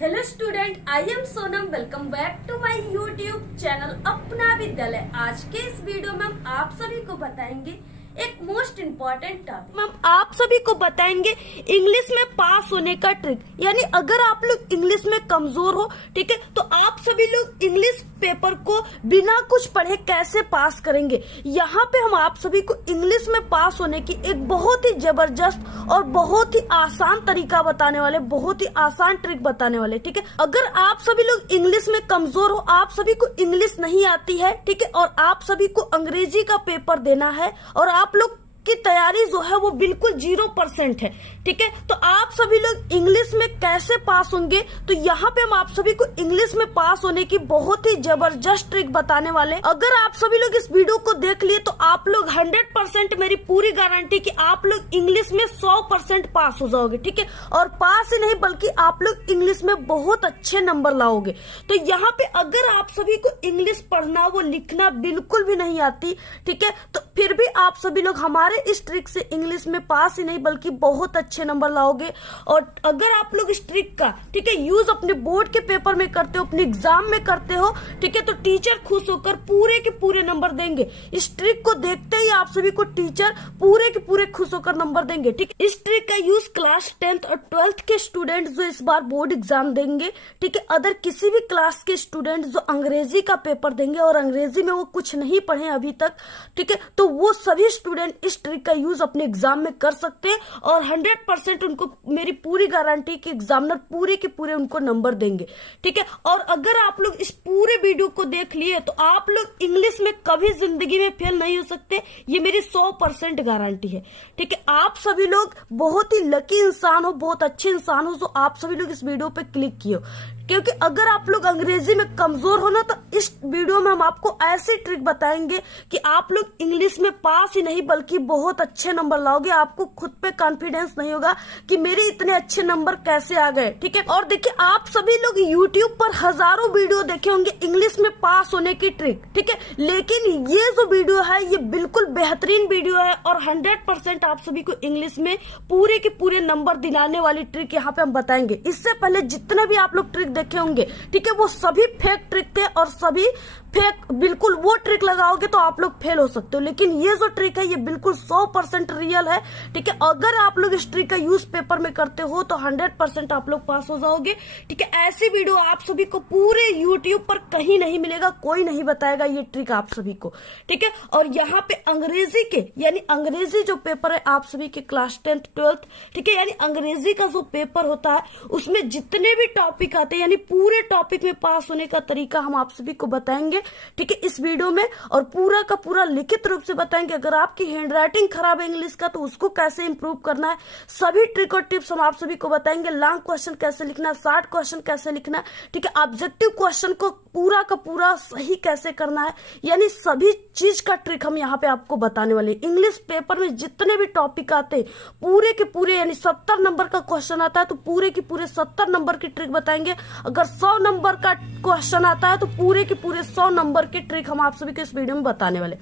Hello student, I am Sonam. Welcome back to my YouTube channel Apna Vidyalaya. आज के इस video में हम आप सभी को बताएंगे एक मोस्ट इम्पोर्टेंट टॉपिक। हम आप सभी को बताएंगे इंग्लिश में पास होने का ट्रिक। यानी अगर आप लोग इंग्लिश में कमजोर हो, ठीक है, तो आप सभी लोग इंग्लिश पेपर को बिना कुछ पढ़े कैसे पास करेंगे। यहाँ पे हम आप सभी को इंग्लिश में पास होने की एक बहुत ही जबरदस्त और बहुत ही आसान तरीका बताने वाले, बहुत ही आसान ट्रिक बताने वाले, ठीक है। अगर आप सभी लोग इंग्लिश में कमजोर हो, आप सभी को इंग्लिश नहीं आती है, ठीक है, और आप सभी को अंग्रेजी का पेपर देना है और आप लोग की तैयारी जो है वो बिल्कुल 0% है, ठीक है, तो आप सभी लोग इंग्लिश में कैसे पास होंगे। तो यहाँ पे हम आप सभी को इंग्लिश में पास होने की बहुत ही जबरदस्त ट्रिक बताने वाले। अगर आप सभी लोग इस वीडियो को देख लिए तो आप लोग 100%, मेरी पूरी गारंटी कि आप लोग इंग्लिश में 100% पास हो जाओगे, ठीक है। और पास ही नहीं बल्कि आप लोग इंग्लिश में बहुत अच्छे नंबर लाओगे। तो यहाँ पे अगर आप सभी को इंग्लिश पढ़ना वो लिखना बिल्कुल भी नहीं आती, ठीक है, तो फिर भी आप सभी लोग हमारे इस ट्रिक से इंग्लिश में पास ही नहीं बल्कि बहुत अच्छे नंबर लाओगे। और अगर आप लोग इस ट्रिक का, ठीक है, यूज अपने बोर्ड के पेपर में करते हो, अपने एग्जाम में करते हो, ठीक है, तो टीचर खुश होकर पूरे के पूरे नंबर देंगे। इस ट्रिक को देखते ही आप सभी को टीचर पूरे के पूरे खुश होकर नंबर देंगे, ठीक। इस ट्रिक का यूज क्लास 10th और 12th के स्टूडेंट जो इस बार बोर्ड एग्जाम देंगे, ठीक है, अदर किसी भी क्लास के स्टूडेंट जो अंग्रेजी का पेपर देंगे और अंग्रेजी में वो कुछ नहीं पढ़े अभी तक, ठीक है, तो वो सभी स्टूडेंट इस ट्रिक का यूज अपने एग्जाम में कर सकते हैं और 100% उनको मेरी पूरी गारंटी कि एग्जामिनर पूरे के पूरे उनको नंबर देंगे, ठीक है। और अगर आप लोग इस पूरे वीडियो को देख लिए तो आप लोग इंग्लिश में कभी जिंदगी में फेल नहीं हो सकते, ये मेरी 100% गारंटी है, ठीक है। आप सभी लोग बहुत ही लकी इंसान हो, बहुत अच्छे इंसान हो जो आप सभी लोग इस वीडियो पे क्लिक किए हो, क्योंकि अगर आप लोग अंग्रेजी में कमजोर हो ना तो इस वीडियो में हम आपको ऐसी ट्रिक बताएंगे कि आप लोग इंग्लिश में पास ही नहीं बल्कि बहुत अच्छे नंबर लाओगे। आपको खुद पे कॉन्फिडेंस नहीं होगा कि मेरे इतने अच्छे नंबर कैसे आ गए, ठीक है। और देखिए, आप सभी लोग यूट्यूब पर हजारों वीडियो देखे होंगे इंग्लिश में पास होने की ट्रिक, ठीक है, लेकिन ये जो वीडियो है ये बिल्कुल बेहतरीन वीडियो है और 100% आप सभी को इंग्लिश में पूरे के पूरे नंबर दिलाने वाली ट्रिक यहाँ पे हम बताएंगे। इससे पहले जितने भी आप लोग ट्रिक देखे होंगे, ठीक है, वो सभी फेक ट्रिक थे और सभी फेक। बिल्कुल वो ट्रिक लगाओगे तो आप लोग फेल हो सकते हो, लेकिन ये जो ट्रिक है ये बिल्कुल 100% रियल है, ठीक है। अगर आप लोग इस ट्रिक का यूज पेपर में करते हो तो 100% आप लोग पास हो जाओगे, ठीक है। ऐसी वीडियो आप सभी को पूरे यूट्यूब पर कहीं नहीं मिलेगा, कोई नहीं बताएगा ये ट्रिक आप सभी को, ठीक है। और यहाँ पे अंग्रेजी के यानी अंग्रेजी जो पेपर है आप सभी के क्लास 10th 12th, ठीक है, यानी अंग्रेजी का जो पेपर होता है उसमें जितने भी टॉपिक आते हैं यानी पूरे टॉपिक में पास होने का तरीका हम आप सभी को बताएंगे, ठीक है, इस वीडियो में। और पूरा का पूरा लिखित रूप से बताएंगे। अगर आपकी हैंडराइटिंग खराब है इंग्लिश का तो उसको कैसे इंप्रूव करना है, सभी ट्रिक और टिप्स हम आप सभी को बताएंगे। लॉन्ग क्वेश्चन कैसे लिखना है, शॉर्ट क्वेश्चन कैसे लिखना है, ठीक है, ऑब्जेक्टिव क्वेश्चन को पूरा का पूरा सही कैसे करना है, यानी सभी चीज का ट्रिक हम यहाँ पे आपको बताने वाले। इंग्लिश पेपर में जितने भी टॉपिक आते हैं पूरे के पूरे, यानी 70 नंबर का क्वेश्चन आता है तो पूरे के पूरे 70 नंबर की ट्रिक बताएंगे। अगर 100 नंबर का क्वेश्चन आता है तो पूरे के पूरे 100 नंबर की ट्रिक हम आप सभी को इस वीडियो में बताने वाले।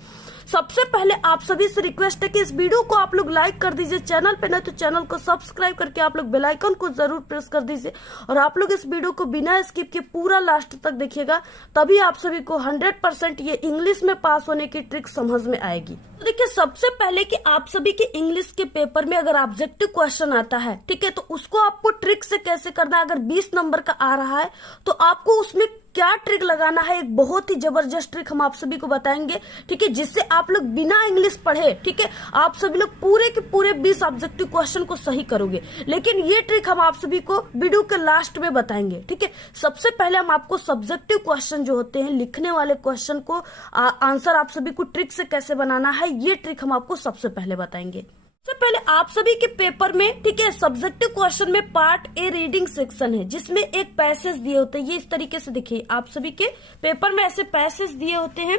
सबसे पहले आप सभी से रिक्वेस्ट है कि इस वीडियो को आप लोग लाइक कर दीजिए, चैनल पे नहीं तो चैनल को सब्सक्राइब करके आप लोग बेल आइकन को जरूर प्रेस कर दीजिए और आप लोग इस वीडियो को बिना स्किप के पूरा लास्ट तक देखिएगा, तभी आप सभी को 100% ये इंग्लिश में पास होने की ट्रिक समझ में आएगी। तो देखिए, सबसे पहले कि आप सभी के इंग्लिश के पेपर में अगर ऑब्जेक्टिव क्वेश्चन आता है, ठीक है, तो उसको आपको ट्रिक से कैसे करना है। अगर 20 नंबर का आ रहा है तो आपको उसमें क्या ट्रिक लगाना है, एक बहुत ही जबरदस्त ट्रिक हम आप सभी को बताएंगे, ठीक है, जिससे आप लोग बिना इंग्लिश पढ़े, ठीक है, आप सभी लोग पूरे के पूरे 20 ऑब्जेक्टिव क्वेश्चन को सही करोगे। लेकिन ये ट्रिक हम आप सभी को वीडियो के लास्ट में बताएंगे, ठीक है। सबसे पहले हम आपको सब्जेक्टिव क्वेश्चन जो होते हैं, लिखने वाले क्वेश्चन को आंसर आप सभी को ट्रिक से कैसे बनाना है, ये ट्रिक हम आपको सबसे पहले बताएंगे। सबसे पहले आप सभी के पेपर में, ठीक है, सब्जेक्टिव क्वेश्चन में पार्ट ए रीडिंग सेक्शन है जिसमें एक पैसेज दिए होते हैं। ये इस तरीके से देखिए, आप सभी के पेपर में ऐसे पैसेज दिए होते हैं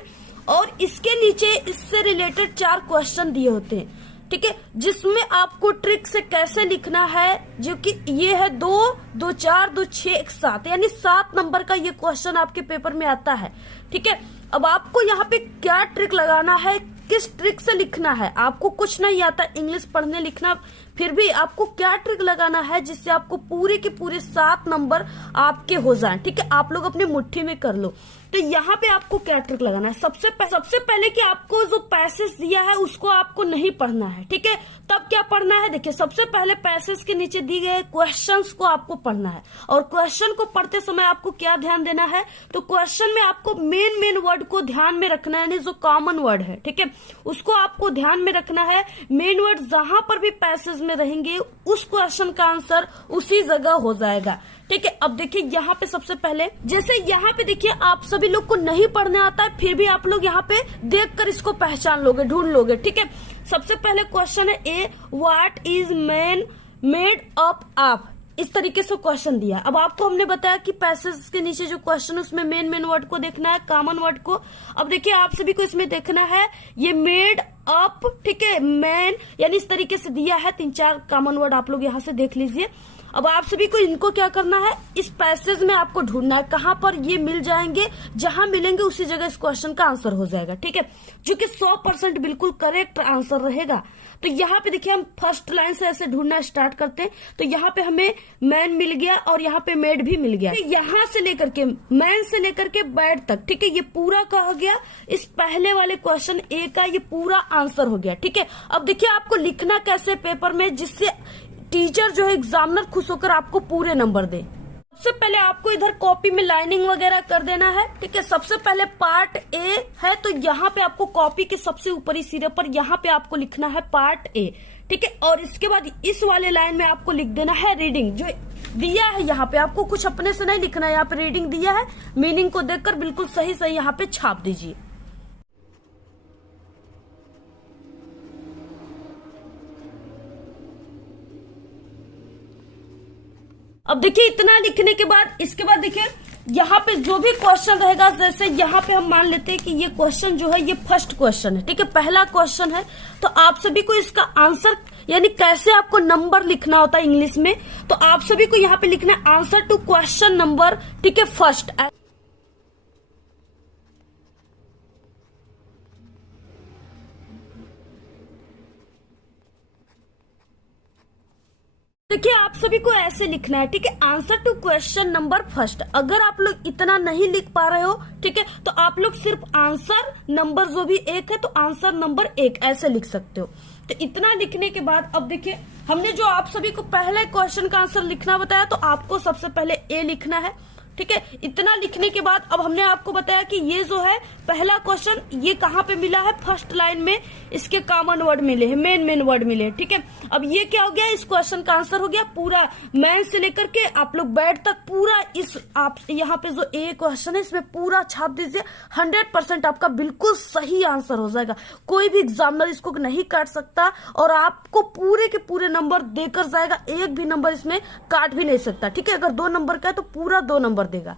और इसके नीचे इससे रिलेटेड 4 क्वेश्चन दिए होते हैं, ठीक है, जिसमें आपको ट्रिक से कैसे लिखना है, जो कि ये है 2, 2, 4, 2, 6, 1, 7, यानी 7 नंबर का ये क्वेश्चन आपके पेपर में आता है, ठीक है। अब आपको यहाँ पे क्या ट्रिक लगाना है, किस ट्रिक से लिखना है। आपको कुछ नहीं आता इंग्लिश पढ़ने लिखना, फिर भी आपको क्या ट्रिक लगाना है जिससे आपको पूरे के पूरे 7 नंबर आपके हो जाएं। ठीक है, आप लोग अपनी मुट्ठी में कर लो। तो यहाँ पे आपको क्या ट्रिक लगाना है, सबसे पहले कि आपको जो पैसेज दिया है उसको आपको नहीं पढ़ना है। ठीक है, तब क्या पढ़ना है, देखिए सबसे पहले पैसेज के नीचे दिए गए क्वेश्चंस को आपको पढ़ना है। और क्वेश्चन को पढ़ते समय आपको क्या ध्यान देना है, तो क्वेश्चन में आपको मेन वर्ड को ध्यान में रखना है, यानी जो कॉमन वर्ड है। ठीक है, उसको आपको ध्यान में रखना है। मेन वर्ड जहां पर भी पैसेज में रहेंगे उस क्वेश्चन का आंसर उसी जगह हो जाएगा। ठीक है, अब देखिए यहाँ पे सबसे पहले, जैसे यहाँ पे देखिए आप सभी लोग को नहीं पढ़ने आता है, फिर भी आप लोग यहाँ पे देखकर इसको पहचान लोगे, ढूंढ लोगे। ठीक है, सबसे पहले क्वेश्चन है A, what is man made up of. इस तरीके से क्वेश्चन दिया। अब आपको हमने बताया कि पैसेज के नीचे जो क्वेश्चन उसमें मेन वर्ड को देखना है, कॉमन वर्ड को। अब देखिए आप सभी को इसमें देखना है ये मेड अप, ठीक है, मैन, यानी इस तरीके से दिया है। 3-4 कॉमन वर्ड आप लोग यहाँ से देख लीजिए। अब आप सभी को इनको क्या करना है, इस पैसेज में आपको ढूंढना है कहां पर ये मिल जाएंगे, जहां मिलेंगे उसी जगह इस क्वेश्चन का आंसर हो जाएगा। ठीक है, जो कि 100% बिल्कुल करेक्ट आंसर रहेगा। तो यहाँ पे देखिए हम फर्स्ट लाइन से ऐसे ढूंढना स्टार्ट करते हैं। तो यहाँ पे हमें मैन मिल गया और यहाँ पे मेड भी मिल गया। यहाँ से लेकर के मैन से लेकर के बैड तक, ठीक है, ये पूरा का हो गया इस पहले वाले क्वेश्चन ए का, ये पूरा आंसर हो गया। ठीक है, अब देखिए आपको लिखना कैसे पेपर में, जिससे टीचर जो है एग्जामिनर खुश होकर आपको पूरे नंबर दे। सबसे पहले आपको इधर कॉपी में लाइनिंग वगैरह कर देना है। ठीक है, सबसे पहले पार्ट ए है, तो यहाँ पे आपको कॉपी के सबसे ऊपरी सिरे पर यहाँ पे आपको लिखना है पार्ट ए। ठीक है, और इसके बाद इस वाले लाइन में आपको लिख देना है रीडिंग, जो दिया है यहाँ पे। आपको कुछ अपने से नहीं लिखना है, यहाँ पे रीडिंग दिया है, मीनिंग को देखकर बिल्कुल सही यहाँ पे छाप दीजिए। अब देखिए इतना लिखने के बाद, इसके बाद देखिए यहाँ पे जो भी क्वेश्चन रहेगा, जैसे यहाँ पे हम मान लेते हैं कि ये क्वेश्चन जो है ये फर्स्ट क्वेश्चन है। ठीक है, पहला क्वेश्चन है, तो आप सभी को इसका आंसर, यानी कैसे आपको नंबर लिखना होता है इंग्लिश में, तो आप सभी को यहाँ पे लिखना है आंसर टू क्वेश्चन नंबर, ठीक है, फर्स्ट। देखिए आप सभी को ऐसे लिखना है। ठीक है, answer to question number first. अगर आप लोग इतना नहीं लिख पा रहे हो, ठीक है, तो आप लोग सिर्फ आंसर नंबर जो भी 1 है, तो आंसर नंबर 1 ऐसे लिख सकते हो। तो इतना लिखने के बाद अब देखिए हमने जो आप सभी को पहले क्वेश्चन का आंसर लिखना बताया, तो आपको सबसे पहले ए लिखना है। ठीक है, इतना लिखने के बाद अब हमने आपको बताया कि ये जो है पहला क्वेश्चन ये कहाँ पे मिला है, फर्स्ट लाइन में इसके कॉमन वर्ड मिले हैं, मेन वर्ड मिले हैं। ठीक है, अब ये क्या हो गया, इस क्वेश्चन का आंसर हो गया पूरा, मैन से लेकर के आप लोग बैड तक पूरा इस, आप यहाँ पे जो ए क्वेश्चन है इसमें पूरा छाप दीजिए। 100% आपका बिल्कुल सही आंसर हो जाएगा। कोई भी एग्जामिनर इसको नहीं काट सकता और आपको पूरे के पूरे नंबर देकर जाएगा, एक भी नंबर इसमें काट भी नहीं सकता। ठीक है, अगर 2 नंबर का है तो पूरा 2 नंबर देगा।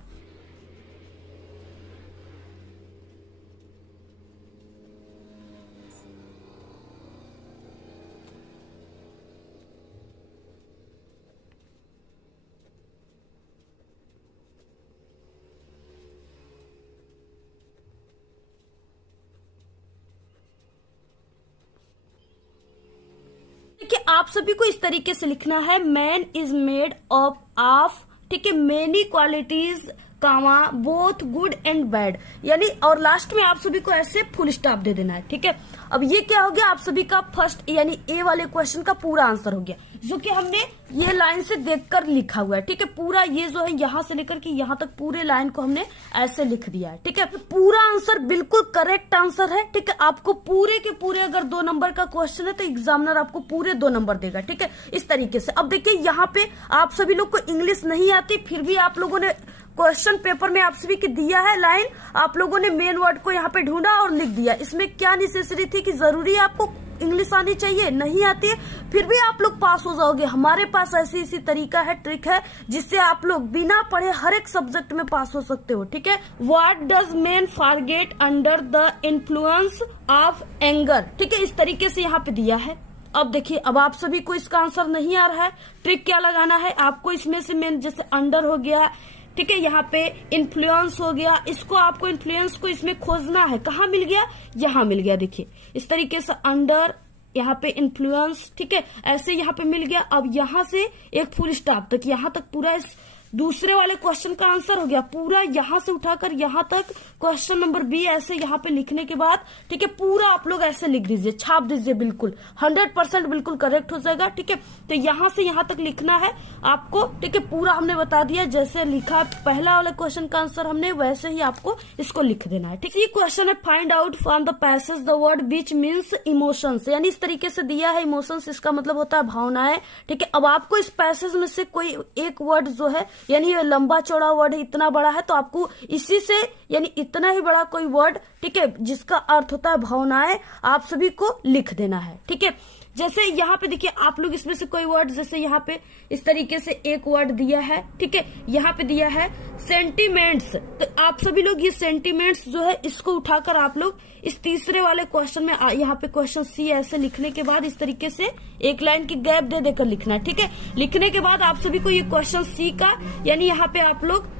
देखिए आप सभी को इस तरीके से लिखना है, मैन इज मेड ऑफ, ठीक है, many qualities, comma, both good and bad, यानी और लास्ट में आप सभी को ऐसे फुल स्टॉप दे देना है। ठीक है, अब ये क्या हो गया, आप सभी का फर्स्ट यानी ए वाले क्वेश्चन का पूरा आंसर हो गया, जो कि हमने ये लाइन से देखकर लिखा हुआ है। ठीक है, पूरा ये जो है यहाँ से लेकर के यहाँ तक पूरे लाइन को हमने ऐसे लिख दिया है। ठीक है, पूरा आंसर बिल्कुल करेक्ट आंसर है। ठीक है, आपको पूरे के पूरे अगर 2 नंबर का क्वेश्चन है तो एग्जामिनर आपको पूरे 2 नंबर देगा। ठीक है, इस तरीके से। अब देखिए यहाँ पे आप सभी लोग को इंग्लिश नहीं आती, फिर भी आप लोगों ने क्वेश्चन पेपर में आप सभी की दिया है लाइन, आप लोगों ने मेन वर्ड को यहाँ पे ढूंढा और लिख दिया। इसमें क्या नेसेसरी थी कि जरूरी है आपको इंग्लिश आनी चाहिए? नहीं आती है, फिर भी आप लोग पास हो जाओगे। हमारे पास ऐसी तरीका है, ट्रिक है, जिससे आप लोग बिना पढ़े हर एक सब्जेक्ट में पास हो सकते हो। ठीक है, what does man forget under the influence of anger, ठीक है, इस तरीके से यहाँ पे दिया है। अब देखिए, अब आप सभी को इसका आंसर नहीं आ रहा है, ट्रिक क्या लगाना है आपको, इसमें से मेन जैसे अंडर हो गया, ठीक है, यहाँ पे इन्फ्लुएंस हो गया, इसको आपको इन्फ्लुएंस को इसमें खोजना है, कहाँ मिल गया, यहाँ मिल गया। देखिए इस तरीके से अंडर यहाँ पे इन्फ्लुएंस, ठीक है, ऐसे यहाँ पे मिल गया। अब यहाँ से एक फुल स्टॉप तक, यहाँ तक पूरा इस दूसरे वाले क्वेश्चन का आंसर हो गया। पूरा यहाँ से उठाकर यहाँ तक क्वेश्चन नंबर बी ऐसे यहाँ पे लिखने के बाद, ठीक है, पूरा आप लोग ऐसे लिख दीजिए, छाप दीजिए, बिल्कुल 100% बिल्कुल करेक्ट हो जाएगा। ठीक है, तो यहाँ से यहाँ तक लिखना है आपको। ठीक है, पूरा हमने बता दिया, जैसे लिखा पहला वाले क्वेश्चन का आंसर हमने, वैसे ही आपको इसको लिख देना है। ठीक है, ये क्वेश्चन है find out from the passage the word which means emotions, यानी इस तरीके से दिया है इमोशंस, इसका मतलब होता है भावनाएं। ठीक है, अब आपको इस पैसेज में से कोई एक वर्ड जो है, यानी ये लंबा चौड़ा वर्ड है, इतना बड़ा है, तो आपको इसी से यानी इतना ही बड़ा कोई वर्ड, ठीक है, जिसका अर्थ होता है भावनाएं, आप सभी को लिख देना है। ठीक है, जैसे यहाँ पे देखिए आप लोग इसमें से कोई वर्ड, जैसे यहाँ पे इस तरीके से एक वर्ड दिया है, ठीक है, यहाँ पे दिया है सेंटीमेंट्स, तो आप सभी लोग ये सेंटीमेंट्स जो है इसको उठाकर आप लोग इस तीसरे वाले क्वेश्चन में, यहाँ पे क्वेश्चन सी ऐसे लिखने के बाद इस तरीके से एक लाइन की गैप दे देकर लिखना है। ठीक है, लिखने के बाद आप सभी को ये क्वेश्चन सी का, यानी यहाँ पे आप लोग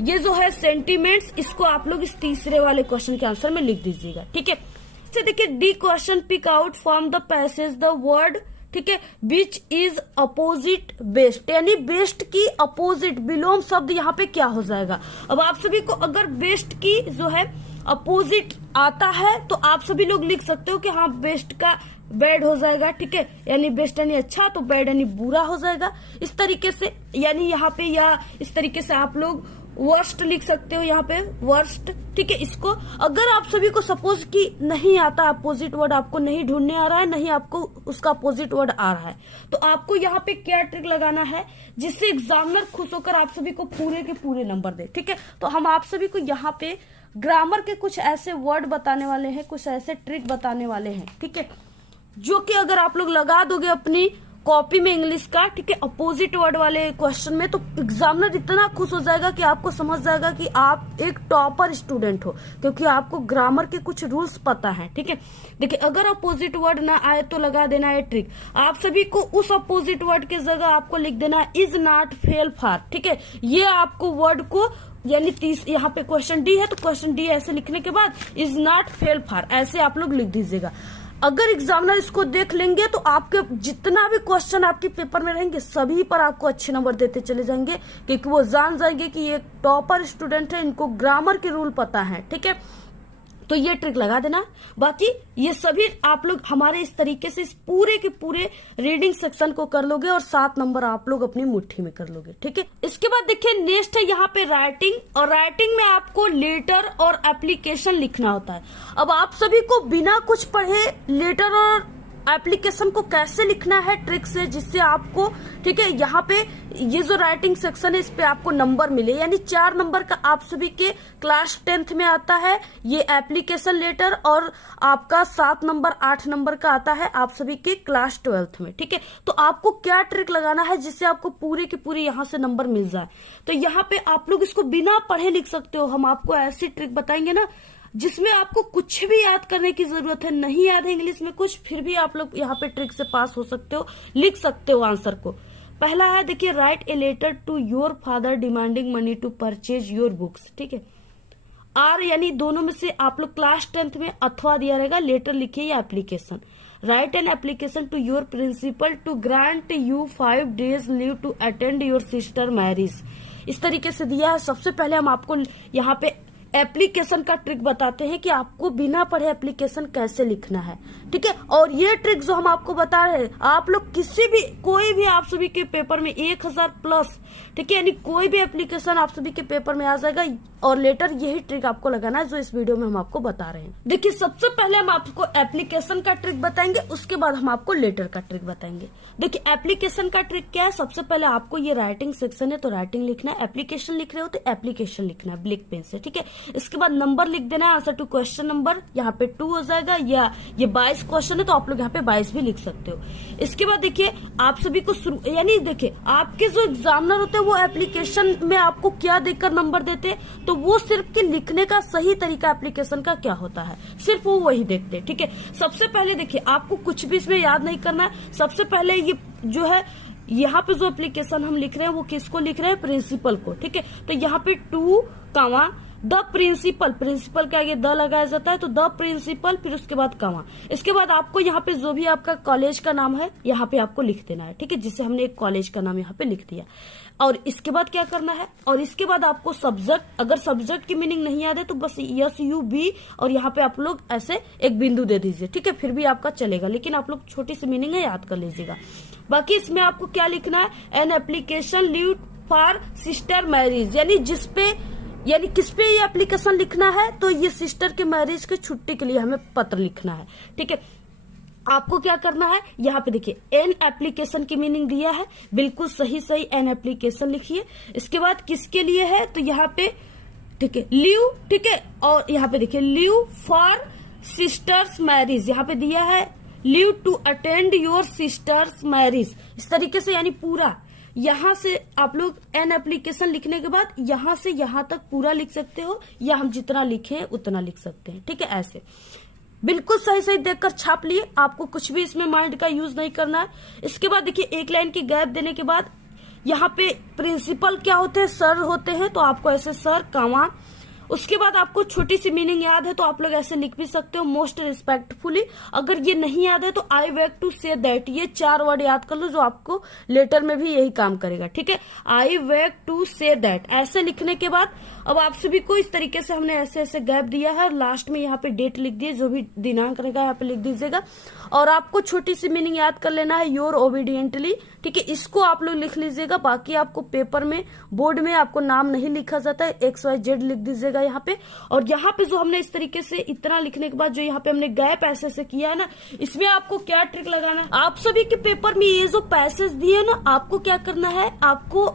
ये जो है सेंटीमेंट्स, इसको आप लोग इस तीसरे वाले क्वेश्चन के आंसर में लिख दीजिएगा। ठीक है, देखिए the question pick out from the passage the word, ठीक है, विच इज अपोजिट बेस्ट, यानी बेस्ट की अपोजिट विलोम शब्द यहाँ पे क्या हो जाएगा। अब आप सभी को अगर बेस्ट की जो है अपोजिट आता है तो आप सभी लोग लिख सकते हो कि हाँ बेस्ट का बैड हो जाएगा। ठीक है, यानी बेस्ट यानी अच्छा, तो बैड यानी बुरा हो जाएगा। इस तरीके से यानी यहाँ पे, या इस तरीके से आप लोग वर्स्ट लिख सकते हो, यहाँ पे वर्स्ट। ठीक है, इसको अगर आप सभी को सपोज कि नहीं आता, अपोजिट वर्ड आपको नहीं ढूंढने आ रहा है, नहीं आपको उसका अपोजिट वर्ड आ रहा है, तो आपको यहाँ पे क्या ट्रिक लगाना है जिससे एग्जामिनर खुश होकर आप सभी को पूरे के पूरे नंबर दे। ठीक है, तो हम आप सभी को यहाँ पे ग्रामर के कुछ ऐसे वर्ड बताने वाले हैं, कुछ ऐसे ट्रिक बताने वाले हैं। ठीक है, जो कि अगर आप लोग लगा दोगे अपनी कॉपी में इंग्लिश का, ठीक है, अपोजिट वर्ड वाले क्वेश्चन में, तो एग्जामिनर इतना खुश हो जाएगा कि आपको समझ जाएगा कि आप एक टॉपर स्टूडेंट हो, क्योंकि आपको ग्रामर के कुछ रूल्स पता है। ठीक है, देखिए अगर अपोजिट वर्ड ना आए तो लगा देना है ट्रिक, आप सभी को उस अपोजिट वर्ड के जगह आपको लिख देना है इज नॉट फेल फार। ठीक है, ये आपको वर्ड को, यानी यहाँ पे क्वेश्चन डी है तो क्वेश्चन डी ऐसे लिखने के बाद इज नॉट फेल फार ऐसे आप लोग लिख दीजिएगा। अगर एग्जामिनर इसको देख लेंगे तो आपके जितना भी क्वेश्चन आपके पेपर में रहेंगे सभी पर आपको अच्छे नंबर देते चले जाएंगे, क्योंकि वो जान जाएंगे कि ये टॉपर स्टूडेंट है, इनको ग्रामर के रूल पता है। ठीक है, तो ये ट्रिक लगा देना। बाकी ये सभी आप लोग हमारे इस तरीके से इस पूरे के पूरे रीडिंग सेक्शन को कर लोगे और 7 नंबर आप लोग अपनी मुट्ठी में कर लोगे। ठीक है, इसके बाद देखिए नेक्स्ट है यहाँ पे राइटिंग, और राइटिंग में आपको लेटर और एप्लीकेशन लिखना होता है। अब आप सभी को बिना कुछ पढ़े लेटर और एप्लीकेशन को कैसे लिखना है ट्रिक से, जिससे आपको, ठीक है, यहाँ पे ये जो राइटिंग सेक्शन है इस पे आपको नंबर मिले, यानी 4 नंबर का आप सभी के क्लास 10th में आता है ये एप्लीकेशन लेटर, और आपका 7 नंबर 8 नंबर का आता है आप सभी के क्लास 12th में। ठीक है, तो आपको क्या ट्रिक लगाना है जिससे आपको पूरे के पूरे यहाँ से नंबर मिल जाए। तो यहाँ पे आप लोग इसको बिना पढ़े लिख सकते हो। हम आपको ऐसी ट्रिक बताएंगे ना जिसमें आपको कुछ भी याद करने की जरूरत है, नहीं याद है इंग्लिश में कुछ, फिर भी आप लोग यहाँ पे ट्रिक से पास हो सकते हो, लिख सकते हो आंसर को। पहला है देखिए write a letter to your father demanding money to purchase your books. ठीक है, आर यानी दोनों में से आप लोग क्लास 10th में अथवा दिया रहेगा, लेटर लिखिए या application. Write an application to your principal to grant you 5 days leave to attend your sister marriage. इस तरीके से दिया है। सबसे पहले हम आपको यहाँ पे एप्लीकेशन का ट्रिक बताते हैं कि आपको बिना पढ़े एप्लीकेशन कैसे लिखना है। ठीक है, और ये ट्रिक जो हम आपको बता रहे हैं, आप लोग किसी भी कोई भी आप सभी के पेपर में 1000 प्लस, ठीक है, यानी कोई भी एप्लीकेशन आप सभी के पेपर में आ जाएगा, और लेटर यही ट्रिक आपको लगाना है जो इस वीडियो में हम आपको बता रहे हैं। देखिए सबसे पहले हम आपको एप्लीकेशन का ट्रिक बताएंगे, उसके बाद हम आपको लेटर का ट्रिक बताएंगे। देखिए एप्लीकेशन का ट्रिक क्या है, सबसे पहले आपको ये राइटिंग सेक्शन है तो राइटिंग लिखना है, एप्लीकेशन लिख रहे हो तो एप्लीकेशन लिखना है ब्लैक पेन से। ठीक है, इसके बाद नंबर लिख देना है, आंसर टू क्वेश्चन नंबर यहाँ पे 2 हो जाएगा, या ये 22 क्वेश्चन है तो आप लोग यहाँ पे 22 भी लिख सकते हो। इसके बाद देखिए आप सभी को यानी देखिए आपके जो एग्जामिनर होते हैं वो एप्लीकेशन में आपको क्या देकर नंबर देते हैं, तो वो सिर्फ के लिखने का सही तरीका एप्लीकेशन का क्या होता है, सिर्फ वो वही देखते हैं। ठीक है, सबसे पहले देखिए आपको कुछ भी इसमें याद नहीं करना है। सबसे पहले ये जो है यहाँ पे जो एप्लीकेशन हम लिख रहे हैं वो किसको लिख रहे हैं, प्रिंसिपल को। ठीक है, तो यहाँ पे 2, द प्रिंसिपल, प्रिंसिपल के आगे द लगाया जाता है तो द प्रिंसिपल, फिर उसके बाद कॉमा। इसके बाद आपको यहाँ पे जो भी आपका कॉलेज का नाम है यहाँ पे आपको लिख देना है, ठीक है, जिससे हमने एक कॉलेज का नाम यहाँ पे लिख दिया। और इसके बाद क्या करना है, और इसके बाद आपको सब्जेक्ट, अगर सब्जेक्ट की मीनिंग नहीं याद है तो बस SUB और यहाँ पे आप लोग ऐसे एक बिंदु दे दीजिए, ठीक है, फिर भी आपका चलेगा, लेकिन आप लोग छोटी सी मीनिंग है याद कर लीजिएगा। बाकी इसमें आपको क्या लिखना है, an application leave for sister marriage, यानी किस पे ये एप्लीकेशन लिखना है, तो ये सिस्टर के मैरिज के छुट्टी के लिए हमें पत्र लिखना है, ठीक है। आपको क्या करना है, यहाँ पे देखिए एन एप्लीकेशन की मीनिंग दिया है, बिल्कुल सही एन एप्लीकेशन लिखिए। इसके बाद किसके लिए है, तो यहाँ पे ठीक है लीव, ठीक है, और यहाँ पे देखिए लीव फॉर सिस्टर्स मैरिज, यहाँ पे दिया है leave to attend your sister's marriage, इस तरीके से, यानी पूरा यहाँ से आप लोग एन एप्लीकेशन लिखने के बाद यहाँ से यहाँ तक पूरा लिख सकते हो, या हम जितना लिखे उतना लिख सकते हैं, ठीक है। ऐसे बिल्कुल सही देखकर छाप लिए, आपको कुछ भी इसमें माइंड का यूज नहीं करना है। इसके बाद देखिए एक लाइन की गैप देने के बाद यहाँ पे प्रिंसिपल क्या होते हैं, सर होते हैं, तो आपको ऐसे सर कॉमा। उसके बाद आपको छोटी सी मीनिंग याद है तो आप लोग ऐसे लिख भी सकते हो, मोस्ट रिस्पेक्टफुली। अगर ये नहीं याद है तो आई वेक टू से दैट, ये 4 वर्ड याद कर लो जो आपको लेटर में भी यही काम करेगा, ठीक है। आई वेक टू से दैट, ऐसे लिखने के बाद अब आप सभी को इस तरीके से हमने ऐसे गैप दिया है, और लास्ट में यहाँ पे डेट लिख दिए, जो भी दिनांक रहेगा यहाँ पे लिख दीजिएगा। और आपको छोटी सी मीनिंग याद कर लेना है, योर ओबीडियंटली, ठीक है, इसको आप लोग लिख लीजिएगा। बाकी आपको पेपर में, बोर्ड में आपको नाम नहीं लिखा जाता है, XYZ लिख दीजिएगा यहाँ पे। और यहाँ पे जो हमने इस तरीके से इतना लिखने के बाद जो यहाँ पे हमने गैप ऐसे किया है ना, इसमें आपको क्या ट्रिक लगाना है, आप सभी के पेपर में ये जो पैसेज दिए ना, आपको क्या करना है, आपको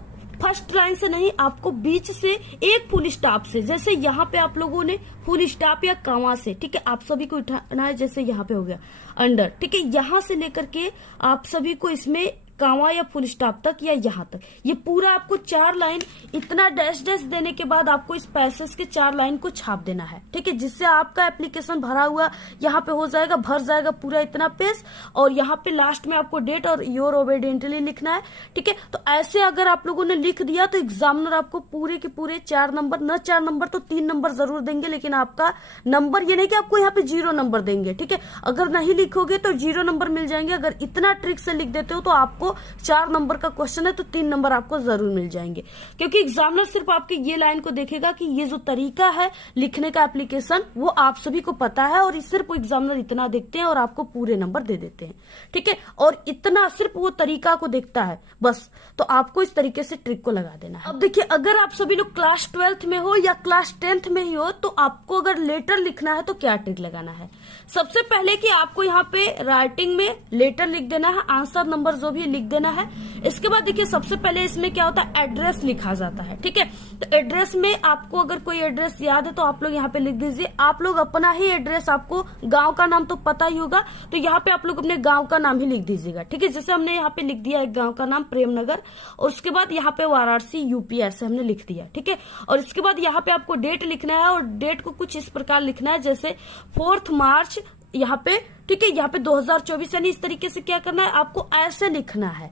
फर्स्ट लाइन से नहीं, आपको बीच से एक फुल स्टॉप से, जैसे यहाँ पे आप लोगों ने फुल स्टॉप या कॉमा से, ठीक है, आप सभी को उठाना है, जैसे यहाँ पे हो गया अंडर, ठीक है, यहाँ से लेकर के आप सभी को इसमें कॉमा या फुल स्टॉप तक या यहाँ तक, ये पूरा आपको 4 लाइन इतना डैश देने के बाद आपको इस पैसेज के 4 लाइन को छाप देना है, ठीक है, जिससे आपका एप्लीकेशन भरा हुआ यहाँ पे हो जाएगा, भर जाएगा पूरा इतना पेज। और यहाँ पे लास्ट में आपको डेट और योर ओबीडियंटली लिखना है, ठीक है। तो ऐसे अगर आप लोगों ने लिख दिया तो एग्जामिनर आपको पूरे के पूरे 4 नंबर, न 4 नंबर तो 3 नंबर जरूर देंगे, लेकिन आपका नंबर ये नहीं कि आपको यहाँ पे 0 नंबर देंगे, ठीक है। अगर नहीं लिखोगे तो 0 नंबर मिल जाएंगे, अगर इतना ट्रिक से लिख देते हो तो आपको 4 नंबर का क्वेश्चन है तो 3 नंबर आपको जरूर मिल जाएंगे, क्योंकि एग्जामिनर सिर्फ आपकी ये लाइन को देखेगा कि ये जो तरीका है लिखने का एप्लीकेशन वो आप सभी को पता है, और सिर्फ एग्जामिनर इतना देखते हैं और आपको पूरे नंबर दे देते हैं, ठीक है। और इतना सिर्फ वो तरीका को देखता है बस, तो आपको इस तरीके से ट्रिक को लगा देना है। अब देखिए, अगर आप सभी लोग क्लास 12th में हो या क्लास 10th में ही हो, तो आपको अगर लेटर लिखना है तो क्या ट्रिक लगाना है, सबसे पहले कि आपको यहाँ पे राइटिंग में लेटर लिख देना है, आंसर नंबर जो भी लिख देना है। इसके बाद देखिए सबसे पहले इसमें क्या होता है, एड्रेस लिखा जाता है, ठीक है। तो एड्रेस में आपको अगर कोई एड्रेस याद है तो आप लोग यहाँ पे लिख दीजिए। आप लोग अपना ही एड्रेस, आपको गांव का नाम तो पता ही होगा, तो यहाँ पे आप लोग अपने गांव का नाम ही लिख दीजिएगा, ठीक है। जैसे हमने यहाँ पे लिख दिया एक गांव का नाम प्रेमनगर, और उसके बाद यहाँ पे वाराणसी UP ऐसे हमने लिख दिया, ठीक है। और इसके बाद यहाँ पे आपको डेट लिखना है, और डेट को कुछ इस प्रकार लिखना है, जैसे 4 मार्च यहाँ पे, ठीक है, यहाँ पे 2024, यानी इस तरीके से क्या करना है, आपको ऐसे लिखना है।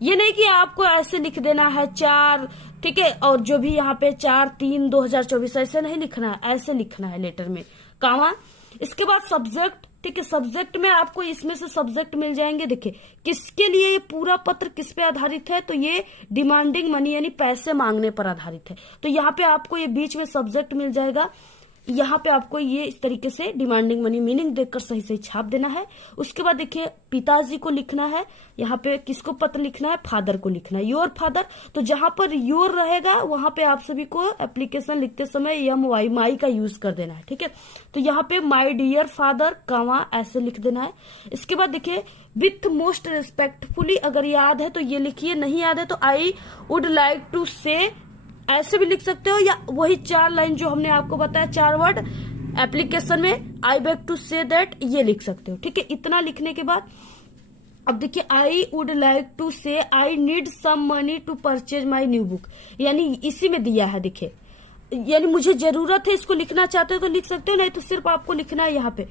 ये नहीं कि आपको ऐसे लिख देना है 4, ठीक है, और जो भी यहाँ पे 4/3/2024 ऐसे नहीं लिखना है, ऐसे लिखना है लेटर में, कॉमा। इसके बाद सब्जेक्ट, ठीक है, सब्जेक्ट में आपको इसमें से सब्जेक्ट मिल जाएंगे। देखिए किसके लिए ये पूरा पत्र किस पे आधारित है, तो ये डिमांडिंग मनी यानी पैसे मांगने पर आधारित है, तो यहाँ पे आपको ये बीच में सब्जेक्ट मिल जाएगा। यहाँ पे आपको ये इस तरीके से डिमांडिंग मनी मीनिंग देखकर सही छाप देना है। उसके बाद देखिए पिताजी को लिखना है, यहाँ पे किसको पत्र लिखना है, फादर को लिखना है, योर फादर। तो जहां पर योर रहेगा वहां पे आप सभी को एप्लीकेशन लिखते समय MY माई का यूज कर देना है, ठीक है। तो यहाँ पे माई डियर फादर कॉमा ऐसे लिख देना है। इसके बाद देखिए विथ मोस्ट रिस्पेक्टफुली, अगर याद है तो ये लिखिए, नहीं याद है तो आई वुड लाइक टू से ऐसे भी लिख सकते हो, या वही 4 लाइन जो हमने आपको बताया 4 वर्ड एप्लीकेशन में, I beg to say that, ये लिख सकते हो, ठीक है। इतना लिखने के बाद अब देखिए I would like to say I need some money to purchase my new book, यानी इसी में दिया है, देखिए यानी मुझे जरूरत है, इसको लिखना चाहते हो तो लिख सकते हो, नहीं तो सिर्फ आपको लिखना है यहाँ पे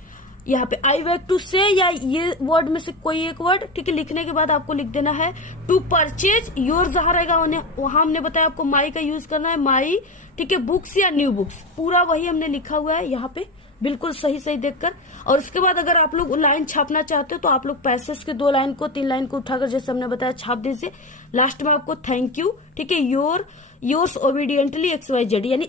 यहाँ पे आई वैक टू से या ये वर्ड में से कोई एक वर्ड, ठीक है। लिखने के बाद आपको लिख देना है टू परचेज योर, जहाँ रहेगा वहां हमने बताया आपको माई का यूज करना है, माई, ठीक है। बुक्स या न्यू बुक्स, पूरा वही हमने लिखा हुआ है यहाँ पे, बिल्कुल सही सही देखकर। और उसके बाद अगर आप लोग लाइन छापना चाहते हो तो आप लोग पैसेज के 2 लाइन को 3 लाइन को उठाकर जैसे हमने बताया छाप दीजिए। लास्ट में आपको थैंक यू, ठीक है, योर्स ओबीडियंटली XYZ, यानी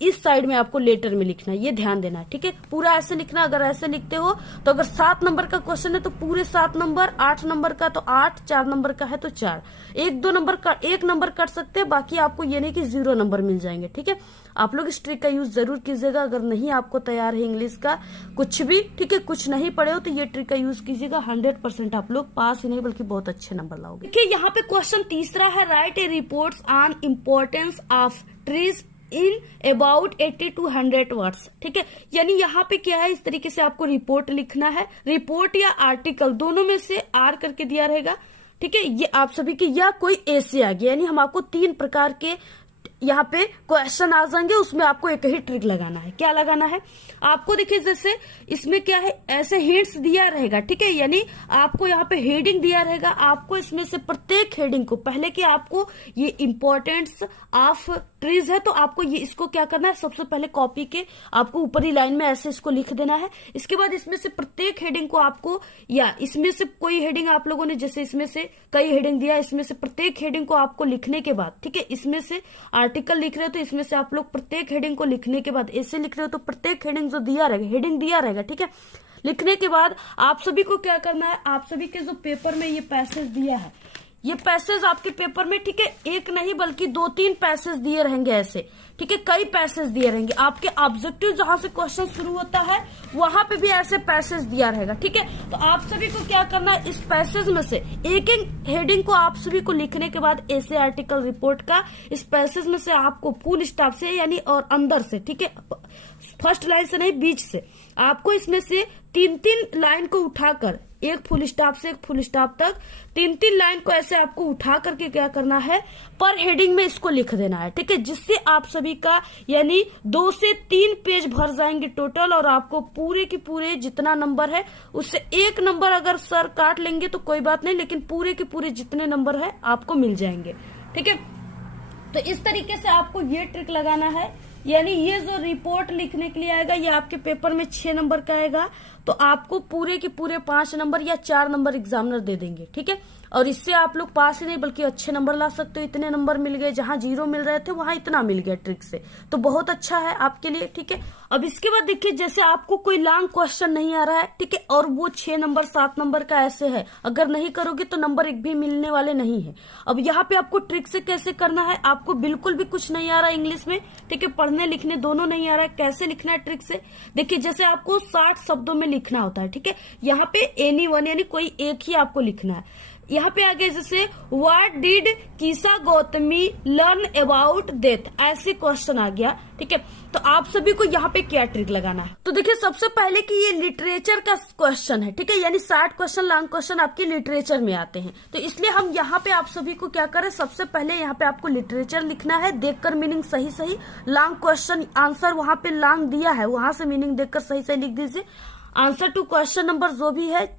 इस साइड में आपको लेटर में लिखना है, ये ध्यान देना है, ठीक है। पूरा ऐसे लिखना, अगर ऐसे लिखते हो तो अगर 7 नंबर का क्वेश्चन है तो पूरे 7 नंबर, 8 नंबर का तो 8, 4 नंबर का है तो 4, 1-2 नंबर का 1 नंबर कट सकते हैं, बाकी आपको ये नहीं कि 0 नंबर मिल जाएंगे, ठीक है। आप लोग इस ट्रिक का यूज जरूर कीजिएगा। अगर नहीं आपको तैयार है इंग्लिश का कुछ भी, ठीक है, कुछ नहीं पढ़े हो तो ये ट्रिक का यूज कीजिएगा। 100% आप लोग पास ही नहीं बल्कि बहुत अच्छे नंबर लाओगे। देखिए यहाँ पे क्वेश्चन तीसरा है, right A reports on importance of trees in about 80 to 100 words, ठीक है। यानी यहाँ पे क्या है, इस तरीके से आपको रिपोर्ट लिखना है। रिपोर्ट या आर्टिकल दोनों में से आर करके दिया रहेगा, ठीक है। ये आप सभी की या कोई ऐसे आ गया, यानी हम आपको 3 प्रकार के यहाँ पे क्वेश्चन आ जाएंगे, उसमें आपको एक ही ट्रिक लगाना है। क्या लगाना है आपको, देखिए जैसे इसमें क्या है, ऐसे हिंट्स दिया रहेगा, ठीक है। यानी आपको यहाँ पे हेडिंग दिया रहेगा, आपको इसमें से प्रत्येक हेडिंग को, पहले कि आपको ये इम्पोर्टेंस ऑफ ट्रीज है तो आपको ये इसको क्या करना है, सबसे पहले कॉपी के आपको ऊपरी लाइन में ऐसे इसको लिख देना है। इसके बाद इसमें से प्रत्येक हेडिंग को आपको, या इसमें से कोई हेडिंग आप लोगों ने, जैसे इसमें से कई हेडिंग दिया, इसमें से प्रत्येक हेडिंग को आपको लिखने के बाद, ठीक है, इसमें से आर्टिकल लिख रहे हो तो इसमें से आप लोग प्रत्येक हेडिंग को लिखने के बाद, ऐसे लिख रहे हो तो प्रत्येक हेडिंग जो दिया रहेगा, हेडिंग दिया रहेगा, ठीक है। लिखने के बाद आप सभी को क्या करना है, आप सभी के जो पेपर में ये पैसेज दिया है, ये पैसेज आपके पेपर में, ठीक है, एक नहीं बल्कि 2-3 पैसेज दिए रहेंगे ऐसे, ठीक है, कई पैसेज दिए रहेंगे। आपके ऑब्जेक्टिव जहां से क्वेश्चन शुरू होता है वहां पे भी ऐसे पैसेज दिया रहेगा, ठीक है। तो आप सभी को क्या करना है, इस पैसेज में से एक एक हेडिंग को आप सभी को लिखने के बाद ऐसे आर्टिकल रिपोर्ट का इस पैसेज में से आपको फुल स्टॉप से यानी और अंदर से, ठीक है, फर्स्ट लाइन से नहीं बीच से, आपको इसमें से 3-3 लाइन को उठाकर, एक फुल स्टॉप से एक फुल स्टॉप तक 3-3 लाइन को ऐसे आपको उठा करके क्या करना है, पर हेडिंग में इसको लिख देना है, ठीक है। जिससे आप सभी का यानी 2 से 3 पेज भर जाएंगे टोटल, और आपको पूरे के पूरे जितना नंबर है उससे 1 नंबर अगर सर काट लेंगे तो कोई बात नहीं, लेकिन पूरे के पूरे जितने नंबर है आपको मिल जाएंगे, ठीक है। तो इस तरीके से आपको ये ट्रिक लगाना है। यानी ये जो रिपोर्ट लिखने के लिए आएगा ये आपके पेपर में 6 नंबर का आएगा, तो आपको पूरे के पूरे 5 नंबर या 4 नंबर एग्जामिनर दे देंगे, ठीक है। और इससे आप लोग पास ही नहीं बल्कि अच्छे नंबर ला सकते हो। इतने नंबर मिल गए, जहां 0 मिल रहे थे वहां इतना मिल गया ट्रिक से, तो बहुत अच्छा है आपके लिए, ठीक है। अब इसके बाद देखिए, जैसे आपको कोई लॉन्ग क्वेश्चन नहीं आ रहा है, ठीक है, और वो 6 नंबर 7 नंबर का ऐसे है, अगर नहीं करोगे तो नंबर 1 भी मिलने वाले नहीं है। अब यहाँ पे आपको ट्रिक से कैसे करना है, आपको बिल्कुल भी कुछ नहीं आ रहा है इंग्लिश में, ठीक है, पढ़ने लिखने दोनों नहीं आ रहा है, कैसे लिखना है ट्रिक से। देखिए जैसे आपको 60 शब्दों में लिखना होता है, ठीक है, यहाँ पे एनी वन यानी कोई एक ही आपको लिखना है। यहाँ पे आगे जैसे what did कीसा Gautami learn about death, ऐसे क्वेश्चन आ गया, ठीक है। तो आप सभी को यहाँ पे क्या ट्रिक लगाना है, तो देखिए सबसे पहले कि ये लिटरेचर का क्वेश्चन है, ठीक है, यानी 60 क्वेश्चन लॉन्ग क्वेश्चन आपके लिटरेचर में आते हैं, तो इसलिए हम यहाँ पे आप सभी को क्या करें, सबसे पहले यहाँ पे आपको लिटरेचर लिखना है, देखकर मीनिंग सही सही, लॉन्ग क्वेश्चन आंसर वहां पे लॉन्ग दिया है वहां से मीनिंग देखकर सही सही लिख दीजिए। आंसर टू क्वेश्चन नंबर जो भी है,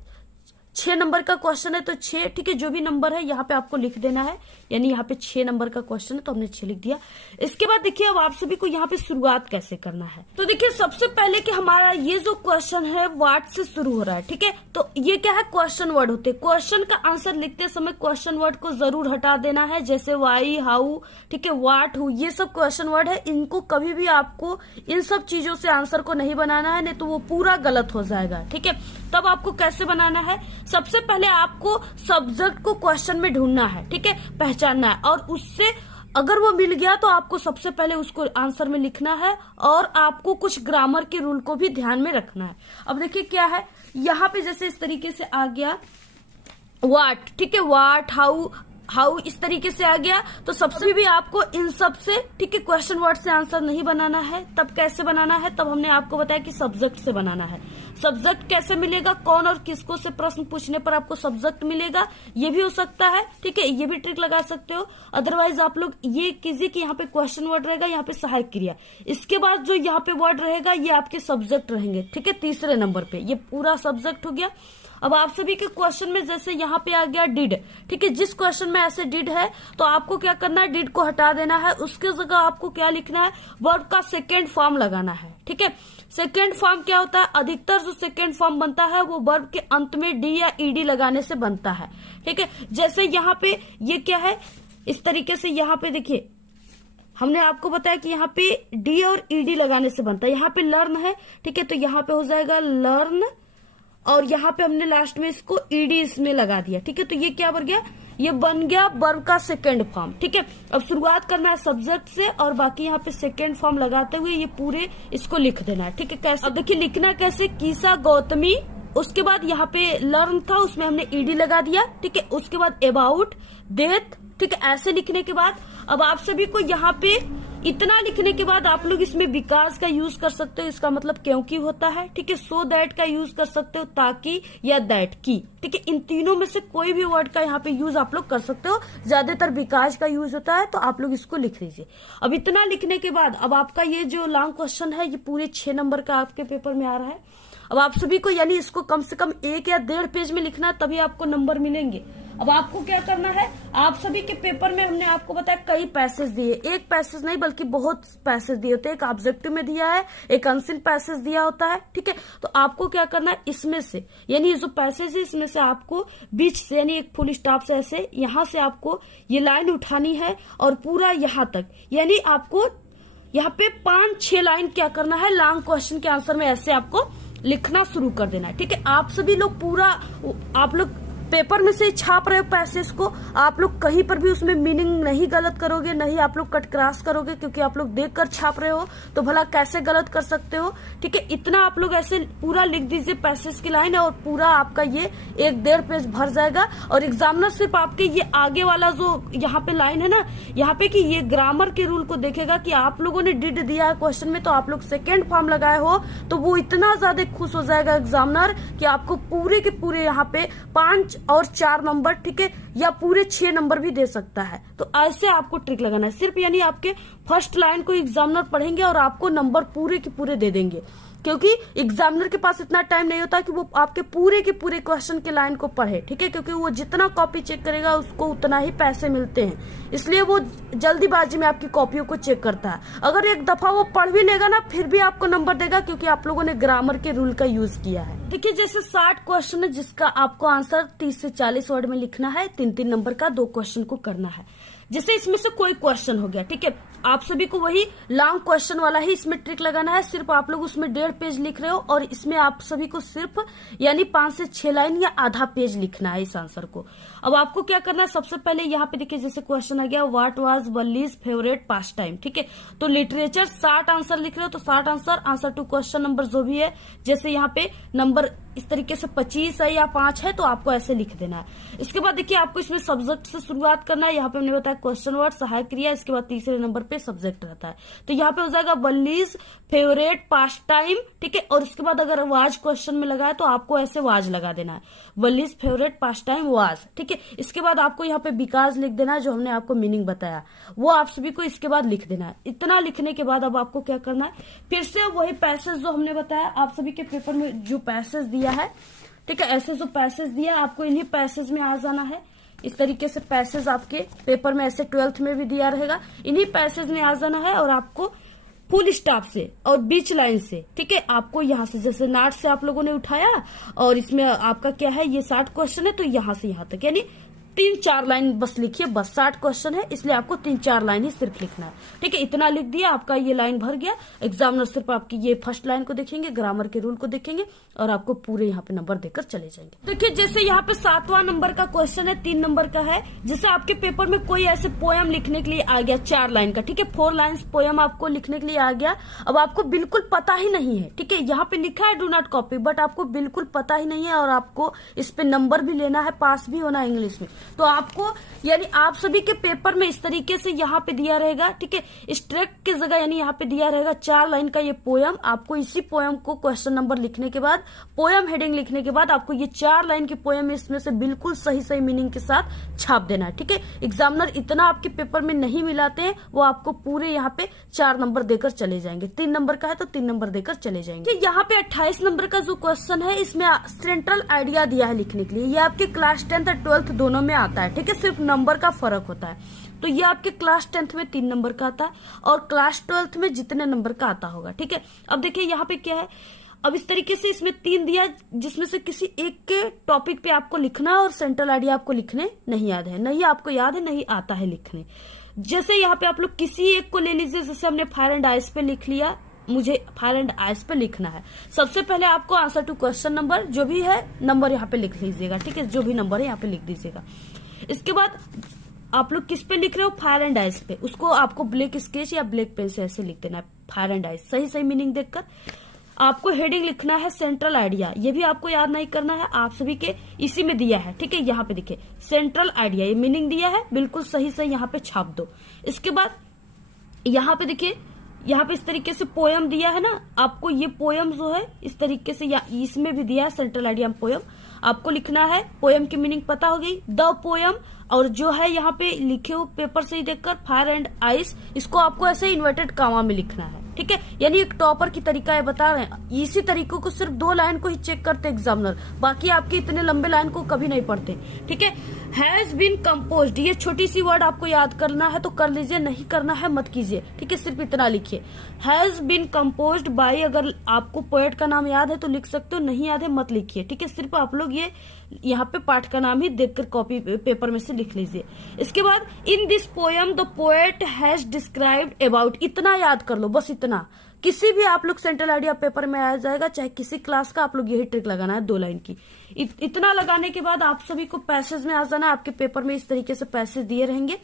6 नंबर का क्वेश्चन है तो 6, ठीक है, जो भी नंबर है यहाँ पे आपको लिख देना है। यानी यहाँ पे 6 नंबर का क्वेश्चन है तो हमने 6 लिख दिया। इसके बाद देखिए अब आप सभी को यहाँ पे शुरुआत कैसे करना है, तो देखिए सबसे पहले कि हमारा ये जो क्वेश्चन है व्हाट से शुरू हो रहा है, ठीक है, तो ये क्या है, क्वेश्चन वर्ड होते हैं। क्वेश्चन का आंसर लिखते समय क्वेश्चन वर्ड को जरूर हटा देना है, जैसे वाई, हाउ, ठीक है, व्हाट, हु, ये सब क्वेश्चन वर्ड है, इनको कभी भी आपको इन सब चीजों से आंसर को नहीं बनाना है, नहीं तो वो पूरा गलत हो जाएगा, ठीक है। तब आपको कैसे बनाना है, सबसे पहले आपको सब्जेक्ट को क्वेश्चन में ढूंढना है, ठीक है, पहचानना है, और उससे अगर वो मिल गया तो आपको सबसे पहले उसको आंसर में लिखना है, और आपको कुछ ग्रामर के रूल को भी ध्यान में रखना है। अब देखिए क्या है, यहाँ पे जैसे इस तरीके से आ गया व्हाट, ठीक है, व्हाट, हाउ, हाउ इस तरीके से आ गया। तो सबसे भी आपको इन सब से, ठीक है, क्वेश्चन वर्ड से आंसर नहीं बनाना है। तब कैसे बनाना है, तब हमने आपको बताया कि सब्जेक्ट से बनाना है। सब्जेक्ट कैसे मिलेगा, कौन और किसको से प्रश्न पूछने पर आपको सब्जेक्ट मिलेगा, ये भी हो सकता है, ठीक है, ये भी ट्रिक लगा सकते हो। अदरवाइज आप लोग ये कीजिए कि यहाँ पे क्वेश्चन वर्ड रहेगा, यहाँ पे सहायक क्रिया, इसके बाद जो यहाँ पे वर्ड रहेगा ये आपके सब्जेक्ट रहेंगे, ठीक है, तीसरे नंबर पे ये पूरा सब्जेक्ट हो गया। अब आप सभी के क्वेश्चन में जैसे यहाँ पे आ गया डिड, ठीक है, जिस क्वेश्चन में ऐसे डिड है तो आपको क्या करना है, डिड को हटा देना है, उसके जगह आपको क्या लिखना है, वर्ब का सेकेंड फॉर्म लगाना है, ठीक है। सेकेंड फॉर्म क्या होता है, अधिकतर जो सेकेंड फॉर्म बनता है वो वर्ब के अंत में डी या ईडी लगाने से बनता है, ठीक है। जैसे यहाँ पे ये क्या है, इस तरीके से यहाँ पे देखिए हमने आपको बताया कि यहाँ पे डी और ईडी लगाने से बनता है। यहाँ पे लर्न है, ठीक है, तो यहाँ पे हो जाएगा लर्न, और यहाँ पे हमने लास्ट में इसको ईडी इसमें लगा दिया, ठीक है। तो ये क्या बन गया, ये बन गया वर्ब का सेकेंड फॉर्म, ठीक है। अब शुरुआत करना है सब्जेक्ट से और बाकी यहाँ पे सेकेंड फॉर्म लगाते हुए ये पूरे इसको लिख देना है, ठीक है। कैसे, अब देखिए लिखना कैसे, कीसा गौतमी, उसके बाद यहाँ पे लर्न था उसमें हमने ईडी लगा दिया, ठीक है। उसके बाद अबाउट, डेथ, ठीक है। ऐसे लिखने के बाद अब आप सभी को यहाँ पे इतना लिखने के बाद आप लोग इसमें बिकॉज का यूज कर सकते हो, इसका मतलब क्योंकि होता है, ठीक है। सो दैट का यूज कर सकते हो, ताकि या दैट की, ठीक है। इन तीनों में से कोई भी वर्ड का यहाँ पे यूज आप लोग कर सकते हो, ज्यादातर बिकॉज का यूज होता है, तो आप लोग इसको लिख लीजिए। अब इतना लिखने के बाद अब आपका ये जो लॉन्ग क्वेश्चन है ये पूरे 6 नंबर का आपके पेपर में आ रहा है। अब आप सभी को यानी इसको कम से कम 1 या 1.5 पेज में लिखना है, तभी आपको नंबर मिलेंगे। अब आपको क्या करना है, आप सभी के पेपर में हमने आपको बताया कई पैसेज दिए, एक पैसेज नहीं बल्कि बहुत पैसेज दिए होते हैं। एक ऑब्जेक्टिव में दिया है, एक अनसीन पैसेज दिया होता है, ठीक है। तो आपको क्या करना है, इसमें से यानी जो पैसेज है इसमें से आपको बीच से यानी एक फुल स्टॉप से ऐसे यहाँ से आपको ये लाइन उठानी है और पूरा यहाँ तक, यानी आपको यहाँ पे 5-6 लाइन क्या करना है, लॉन्ग क्वेश्चन के आंसर में ऐसे आपको लिखना शुरू कर देना है, ठीक है। आप सभी लोग पूरा, आप लोग पेपर में से छाप रहे हो पैसेज को, आप लोग कहीं पर भी उसमें मीनिंग नहीं गलत करोगे, नहीं आप लोग कट क्रॉस करोगे, क्योंकि आप लोग देखकर छाप रहे हो, तो भला कैसे गलत कर सकते हो, ठीक है। इतना आप लोग ऐसे पूरा लिख दीजिए पैसेज की लाइन, और पूरा आपका ये 1-1.5 पेज भर जाएगा। और एग्जामिनर सिर्फ आपके ये आगे वाला जो यहाँ पे लाइन है ना, यहाँ पे कि ये ग्रामर के रूल को देखेगा कि आप लोगों ने डिड दिया है क्वेश्चन में, तो आप लोग सेकेंड फॉर्म लगाए हो, तो वो इतना ज्यादा खुश हो जाएगा एग्जामिनर कि आपको पूरे के पूरे यहाँ पे 5 और 4 नंबर, ठीक है, या पूरे 6 नंबर भी दे सकता है। तो ऐसे आपको ट्रिक लगाना है सिर्फ, यानी आपके फर्स्ट लाइन को एग्जामिनर पढ़ेंगे और आपको नंबर पूरे के पूरे दे देंगे, क्योंकि एग्जामिनर के पास इतना टाइम नहीं होता कि वो आपके पूरे के पूरे क्वेश्चन के लाइन को पढ़े, ठीक है, क्योंकि वो जितना कॉपी चेक करेगा उसको उतना ही पैसे मिलते हैं, इसलिए वो जल्दीबाजी में आपकी कॉपियों को चेक करता है। अगर एक दफा वो पढ़ भी लेगा ना, फिर भी आपको नंबर देगा, क्योंकि आप लोगों ने ग्रामर के रूल का यूज किया है। देखिए जैसे 60 क्वेश्चन है जिसका आपको आंसर 30 से 40 वर्ड में लिखना है, 3-3 नंबर का 2 क्वेश्चन को करना है। जैसे इसमें से कोई क्वेश्चन हो गया, ठीक है, आप सभी को वही लॉन्ग क्वेश्चन वाला ही इसमें ट्रिक लगाना है। सिर्फ आप लोग उसमें 1.5 पेज लिख रहे हो और इसमें आप सभी को सिर्फ यानी 5 से 6 लाइन या आधा पेज लिखना है इस आंसर को। अब आपको क्या करना है, सबसे पहले यहाँ पे देखिए जैसे क्वेश्चन आ गया, what was Valli's favourite pastime, ठीक है। तो लिटरेचर 60 आंसर लिख रहे हो, तो 60 आंसर टू क्वेश्चन नंबर जो भी है, जैसे यहाँ पे नंबर इस तरीके से 25 है या 5 है, तो आपको ऐसे लिख देना है। इसके बाद देखिए आपको इसमें सब्जेक्ट से शुरुआत करना है। यहाँ पे हमने बताया क्वेश्चन वर्ड, सहायक क्रिया, इसके बाद तीसरे नंबर पे सब्जेक्ट रहता है। तो यहाँ पे हो जाएगा वल्लीज फेवरेट पास टाइम, ठीक है, और इसके बाद अगर वाज क्वेश्चन में लगा है तो आपको ऐसे वाज लगा देना है, वल्लीज फेवरेट पास टाइम वाज, ठीक है। इसके बाद आपको यहाँ पे बिकॉज लिख देना है, जो हमने आपको मीनिंग बताया वो आप सभी को इसके बाद लिख देना है। इतना लिखने के बाद अब आपको क्या करना है, फिर से वही पैसेज जो हमने बताया, आप सभी के पेपर में जो पैसेज दिया है, ठीक है, ऐसे जो पैसेज दिया आपको इन्हीं पैसेज में आ जाना है। इस तरीके से पैसेज आपके पेपर में ऐसे 12th में भी दिया रहेगा, इन्हीं पैसेज में आ जाना है और आपको फुल स्टॉप से और बीच लाइन से, ठीक है, आपको यहाँ से जैसे नाट से आप लोगों ने उठाया और इसमें आपका क्या है, ये 60 क्वेश्चन है, तो यहाँ से यहाँ तक यानी 3-4 लाइन बस लिखिए, बस 60 क्वेश्चन है इसलिए आपको 3-4 लाइन ही सिर्फ लिखना है, ठीक है। इतना लिख दिया, आपका ये लाइन भर गया। एग्जामिनर सिर्फ आपकी ये फर्स्ट लाइन को देखेंगे, ग्रामर के रूल को देखेंगे और आपको पूरे यहाँ पे नंबर देकर चले जाएंगे। देखिए जैसे यहाँ पे 7वां नंबर का क्वेश्चन है, 3 नंबर का है, जैसे आपके पेपर में कोई ऐसे पोयम लिखने के लिए आ गया 4 लाइन का, ठीक है, 4 लाइन्स पोयम आपको लिखने के लिए आ गया। अब आपको बिल्कुल पता ही नहीं है, ठीक है, यहाँ पे लिखा है डू नॉट कॉपी, बट आपको बिल्कुल पता ही नहीं है और आपको इस पे नंबर भी लेना है, पास भी होना है इंग्लिश में। तो आपको यानी आप सभी के पेपर में इस तरीके से यहाँ पे दिया रहेगा, ठीक है। स्ट्रेक की जगह यानी यहाँ पे दिया रहेगा 4 लाइन का ये पोयम। आपको इसी पोयम को क्वेश्चन नंबर लिखने के बाद, पोयम हेडिंग लिखने के बाद आपको ये 4 लाइन की पोयम इसमें से बिल्कुल सही सही मीनिंग के साथ छाप देना है, ठीक है। एग्जामिनर इतना आपके पेपर में नहीं मिलाते हैं, वो आपको पूरे यहाँ पे 4 नंबर देकर चले जाएंगे। 3 नंबर का है तो 3 नंबर देकर चले जाएंगे। यहाँ पे 28 नंबर का जो क्वेश्चन है इसमें सेंट्रल आइडिया दिया है लिखने के लिए। ये आपके क्लास 10th और 12th दोनों में आता है, ठीक है। सिर्फ नंबर का फर्क होता है। तो ये आपके क्लास 10th में 3 नंबर का आता है और क्लास 12th में जितने नंबर का आता होगा, ठीक है। अब देखिए यहाँ पे क्या है, अब इस तरीके से इसमें 3 दिया जिसमें से किसी एक के टॉपिक पे आपको लिखना है और सेंट्रल आइडिया आपको लिखने नहीं याद है, नहीं आपको याद है, नहीं आता है लिखने। जैसे यहाँ पे आप लोग किसी एक को ले लीजिए, जैसे हमने फायर एंड आइस पे लिख लिया, मुझे फायर एंड आइस पे लिखना है। सबसे पहले आपको आंसर टू क्वेश्चन नंबर जो भी है नंबर यहाँ पे लिख लीजिएगा, ठीक है। जो भी नंबर है यहाँ पे लिख दीजिएगा। इसके बाद आप लोग किस पे लिख रहे हो, फायर एंड आइस पे, उसको आपको ब्लैक स्केच या ब्लैक पेन से ऐसे लिख देना है, फायर एंड आइस। सही सही मीनिंग देखकर आपको हेडिंग लिखना है सेंट्रल आइडिया। ये भी आपको याद नहीं करना है, आप सभी के इसी में दिया है, ठीक है। यहाँ पे देखिए सेंट्रल आइडिया, ये मीनिंग दिया है, बिल्कुल सही सही यहाँ पे छाप दो। इसके बाद यहाँ पे देखिए, यहाँ पे इस तरीके से पोयम दिया है ना, आपको ये पोयम जो है इस तरीके से, या इसमें भी दिया है सेंट्रल आइडिया पोयम, आपको लिखना है। पोयम की मीनिंग पता हो गई, द पोयम। और जो है यहाँ पे लिखे हो पेपर से ही देखकर फायर एंड आइस, इसको आपको ऐसे इन्वर्टेड कामा में लिखना है, ठीक है। यानी एक टॉपर की तरीका है, बता रहे हैं। इसी तरीकों को सिर्फ 2 लाइन को ही चेक करते एग्जामिनर, बाकी आपके इतने लंबे लाइन को कभी नहीं पढ़ते, ठीक है। हैज बीन कंपोज्ड, ये छोटी सी वर्ड आपको याद करना है तो कर लीजिए, नहीं करना है मत कीजिए, ठीक है। सिर्फ इतना लिखिए, हैज बीन कंपोज्ड बाय। अगर आपको पोएट का नाम याद है तो लिख सकते हो, नहीं याद है मत लिखिए, ठीक है। सिर्फ आप लोग ये यहाँ पे पाठ का नाम ही देखकर कॉपी पेपर में से लिख लीजिए। इसके बाद in this poem the poet has described about, इतना याद कर लो, बस इतना। किसी भी आप लोग सेंट्रल आइडिया पेपर में आ जाएगा, चाहे किसी क्लास का, आप लोग यही ट्रिक लगाना है 2 लाइन की। इतना लगाने के बाद आप सभी को पैसेज में आ जाना है। आपके पेपर में इस तरीके से पैसेज दिए रहेंगे,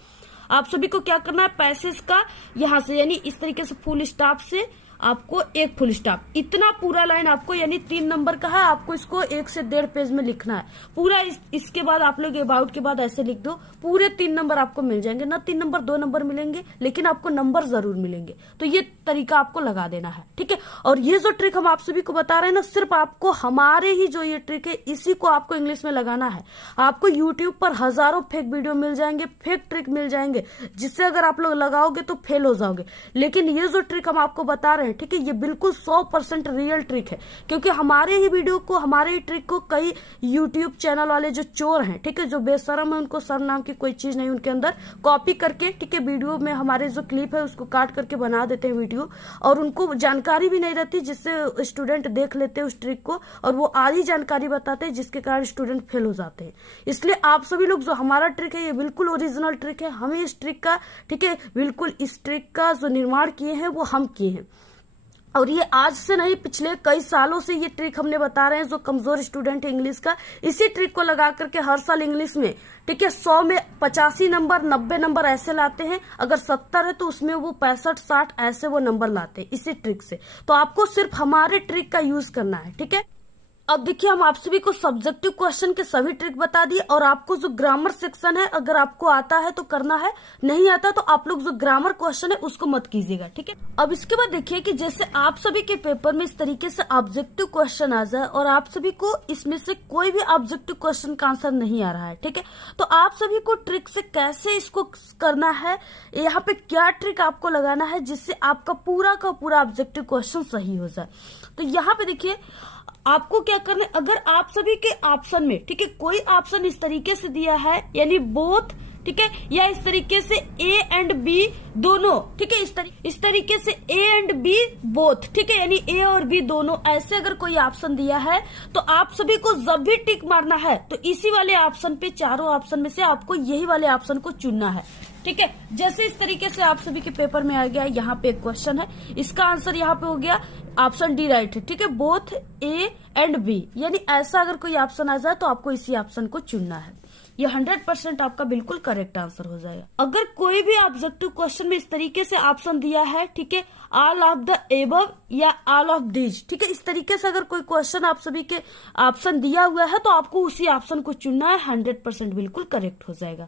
आप सभी को क्या करना है, पैसेज का यहाँ से यानी इस तरीके से फुल स्टॉप से आपको एक फुल स्टॉप, इतना पूरा लाइन आपको, यानी 3 नंबर का है, आपको इसको 1 से 1.5 पेज में लिखना है पूरा। इसके बाद आप लोग अबाउट के बाद ऐसे लिख दो, पूरे 3 नंबर आपको मिल जाएंगे। ना 3 नंबर 2 नंबर मिलेंगे, लेकिन आपको नंबर जरूर मिलेंगे। तो ये तरीका आपको लगा देना है, ठीक है। और ये जो ट्रिक हम आप सभी को बता रहे हैं ना, सिर्फ आपको हमारे ही जो ये ट्रिक है इसी को आपको इंग्लिश में लगाना है। आपको यूट्यूब पर हजारों फेक वीडियो मिल जाएंगे, फेक ट्रिक मिल जाएंगे, जिससे अगर आप लोग लगाओगे तो फेल हो जाओगे। लेकिन ये जो ट्रिक हम आपको बता रहे हैं, ठीक है, ये बिल्कुल 100% रियल ट्रिक है। क्योंकि हमारे ही वीडियो को, हमारे ही ट्रिक को कई यूट्यूब चैनल वाले जो चोर हैं, ठीक है, जो बेशरम है, उनको शर्म नाम की कोई चीज नहीं उनके अंदर, कॉपी करके, ठीक है, वीडियो में हमारे जो क्लिप है उसको काट करके बना देते हैं वीडियो, और उनको जानकारी भी नहीं रहती, जिससे स्टूडेंट देख लेते हैं उस ट्रिक को और वो आधी जानकारी बताते हैं, जिसके कारण स्टूडेंट फेल हो जाते हैं। इसलिए आप सभी लोग, जो हमारा ट्रिक है ये बिल्कुल ओरिजिनल ट्रिक है, हमें इस ट्रिक का, ठीक है, बिल्कुल इस ट्रिक का जो निर्माण किए हैं वो हम किए हैं। और ये आज से नहीं, पिछले कई सालों से ये ट्रिक हमने बता रहे हैं। जो कमजोर स्टूडेंट है इंग्लिश का, इसी ट्रिक को लगा करके हर साल इंग्लिश में, ठीक है, 100 में 85 नंबर 90 नंबर ऐसे लाते हैं। अगर 70 है तो उसमें वो 65-60 ऐसे वो नंबर लाते हैं इसी ट्रिक से। तो आपको सिर्फ हमारे ट्रिक का यूज करना है, ठीक है। अब देखिए, हम आप सभी को सब्जेक्टिव क्वेश्चन के सभी ट्रिक बता दिए, और आपको जो ग्रामर सेक्शन है, अगर आपको आता है तो करना है, नहीं आता तो आप लोग जो ग्रामर क्वेश्चन है उसको मत कीजिएगा, ठीक है। अब इसके बाद देखिए कि जैसे आप सभी के पेपर में इस तरीके से ऑब्जेक्टिव क्वेश्चन आ जाए और आप सभी को इसमें से कोई भी ऑब्जेक्टिव क्वेश्चन का आंसर नहीं आ रहा है, ठीक है, तो आप सभी को ट्रिक से कैसे इसको करना है, यहाँ पे क्या ट्रिक आपको लगाना है जिससे आपका पूरा का पूरा ऑब्जेक्टिव क्वेश्चन सही हो जाए। तो यहाँ पे देखिए, आपको क्या करना है, अगर आप सभी के ऑप्शन में, ठीक है, कोई ऑप्शन इस तरीके से दिया है, यानी बोथ, ठीक है, या इस तरीके से ए एंड बी दोनों, ठीक है, इस तरीके से ए एंड बी बोथ, ठीक है, यानी ए और बी दोनों, ऐसे अगर कोई ऑप्शन दिया है तो आप सभी को जब भी टिक मारना है तो इसी वाले ऑप्शन पे, चारों ऑप्शन में से आपको यही वाले ऑप्शन को चुनना है, ठीक है। जैसे इस तरीके से आप सभी के पेपर में आ गया, यहाँ पे एक क्वेश्चन है, इसका आंसर यहाँ पे हो गया ऑप्शन डी राइट है, ठीक है, बोथ ए एंड बी, यानी ऐसा अगर कोई ऑप्शन आ जाए तो आपको इसी ऑप्शन को चुनना है। ये 100% आपका बिल्कुल करेक्ट आंसर हो जाएगा। अगर कोई भी ऑब्जेक्टिव क्वेश्चन में इस तरीके से ऑप्शन दिया है, ठीक है, ऑल ऑफ द एबव या ऑल ऑफ दीज, ठीक है, इस तरीके से अगर कोई क्वेश्चन आप सभी के ऑप्शन दिया हुआ है तो आपको उसी ऑप्शन को चुनना है, 100% बिल्कुल करेक्ट हो जाएगा।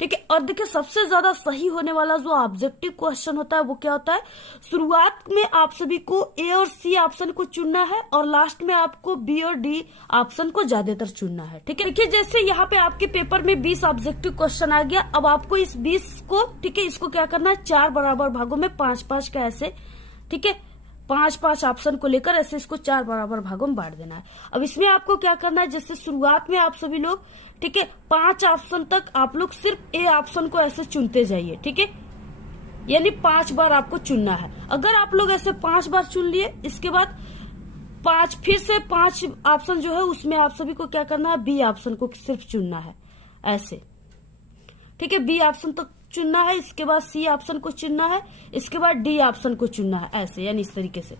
ठीक है, और देखिए सबसे ज्यादा सही होने वाला जो ऑब्जेक्टिव क्वेश्चन होता है वो क्या होता है, शुरुआत में आप सभी को ए और सी ऑप्शन को चुनना है और लास्ट में आपको बी और डी ऑप्शन को ज्यादातर चुनना है। ठीक है, देखिए जैसे यहाँ पे आपके पेपर में 20 ऑब्जेक्टिव क्वेश्चन आ गया, अब आपको इस 20 को, ठीक है, इसको क्या करना है, 4 बराबर भागों में 5-5 का ऐसे, ठीक है, 5-5 ऑप्शन को लेकर ऐसे इसको 4 बराबर भागों में बांट देना है। अब इसमें आपको क्या करना है, जैसे शुरुआत में आप सभी लोग, ठीक है, 5 ऑप्शन तक आप लोग सिर्फ ए ऑप्शन को ऐसे चुनते जाइए। ठीक है, यानी 5 बार आपको चुनना है। अगर आप लोग ऐसे 5 बार चुन लिए, इसके बाद 5 फिर से 5 ऑप्शन जो है उसमें आप सभी को क्या करना है, बी ऑप्शन को सिर्फ चुनना है ऐसे। ठीक है, बी ऑप्शन तक चुनना है, इसके बाद सी ऑप्शन को चुनना है, इसके बाद डी ऑप्शन को चुनना है ऐसे, यानी इस तरीके से।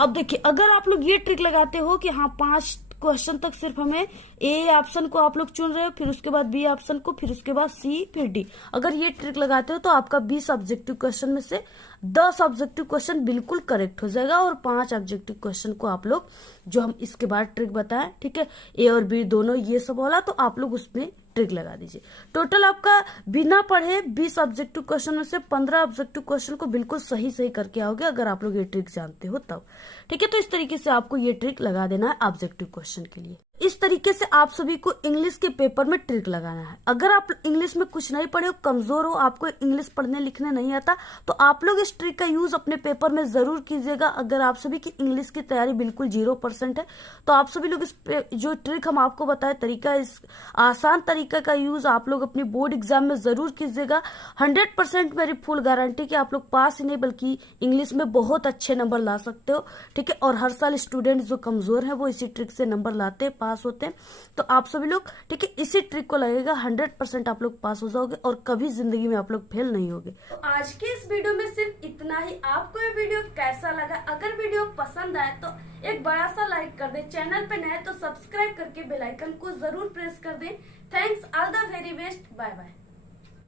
अब देखिए अगर आप लोग ये ट्रिक लगाते हो कि हाँ 5 क्वेश्चन तक सिर्फ हमें ए ऑप्शन को आप लोग चुन रहे हो, फिर उसके बाद बी ऑप्शन को, फिर उसके बाद सी, फिर डी, अगर ये ट्रिक लगाते हो तो आपका 20 ऑब्जेक्टिव क्वेश्चन में से 10 ऑब्जेक्टिव क्वेश्चन बिल्कुल करेक्ट हो जाएगा और 5 ऑब्जेक्टिव क्वेश्चन को आप लोग, जो हम इसके बाद ट्रिक बताएं, ठीक है, ए और बी दोनों ये सब वाला, तो आप लोग उसमें ट्रिक लगा दीजिए। टोटल आपका बिना पढ़े 20 ऑब्जेक्टिव क्वेश्चन में से 15 ऑब्जेक्टिव क्वेश्चन को बिल्कुल सही करके आओगे, अगर आप लोग ये ट्रिक जानते हो तब। ठीक है, तो इस तरीके से आपको ये ट्रिक लगा देना है ऑब्जेक्टिव क्वेश्चन के लिए। इस तरीके से आप सभी को इंग्लिश के पेपर में ट्रिक लगाना है। अगर आप इंग्लिश में कुछ नहीं पढ़े हो, कमजोर हो, आपको इंग्लिश पढ़ने लिखने नहीं आता, तो आप लोग इस ट्रिक का यूज अपने पेपर में जरूर कीजिएगा। अगर आप सभी की इंग्लिश की तैयारी बिल्कुल 0% है तो आप सभी लोग इस जो ट्रिक हम आपको बताए तरीका, इस आसान तरीका का यूज आप लोग अपनी बोर्ड एग्जाम में जरूर कीजिएगा। 100% मेरी फुल गारंटी कि आप लोग पास ही नहीं बल्कि इंग्लिश में बहुत अच्छे नंबर ला सकते हो। ठीक है, और हर साल स्टूडेंट जो कमजोर है वो इसी ट्रिक से नंबर लाते हैं, पास होते हैं। तो आप सभी लोग, ठीक है, इसी ट्रिक को लगेगा, 100% आप लोग पास हो जाओगे और कभी जिंदगी में आप लोग फेल नहीं होगे। तो आज के इस वीडियो में सिर्फ इतना ही। आपको ये वीडियो कैसा लगा? अगर वीडियो पसंद आए तो एक बड़ा सा लाइक कर दे, चैनल पे नए तो सब्सक्राइब करके बेल आइकन को जरूर प्रेस कर दे। Thanks, all the very best, bye bye.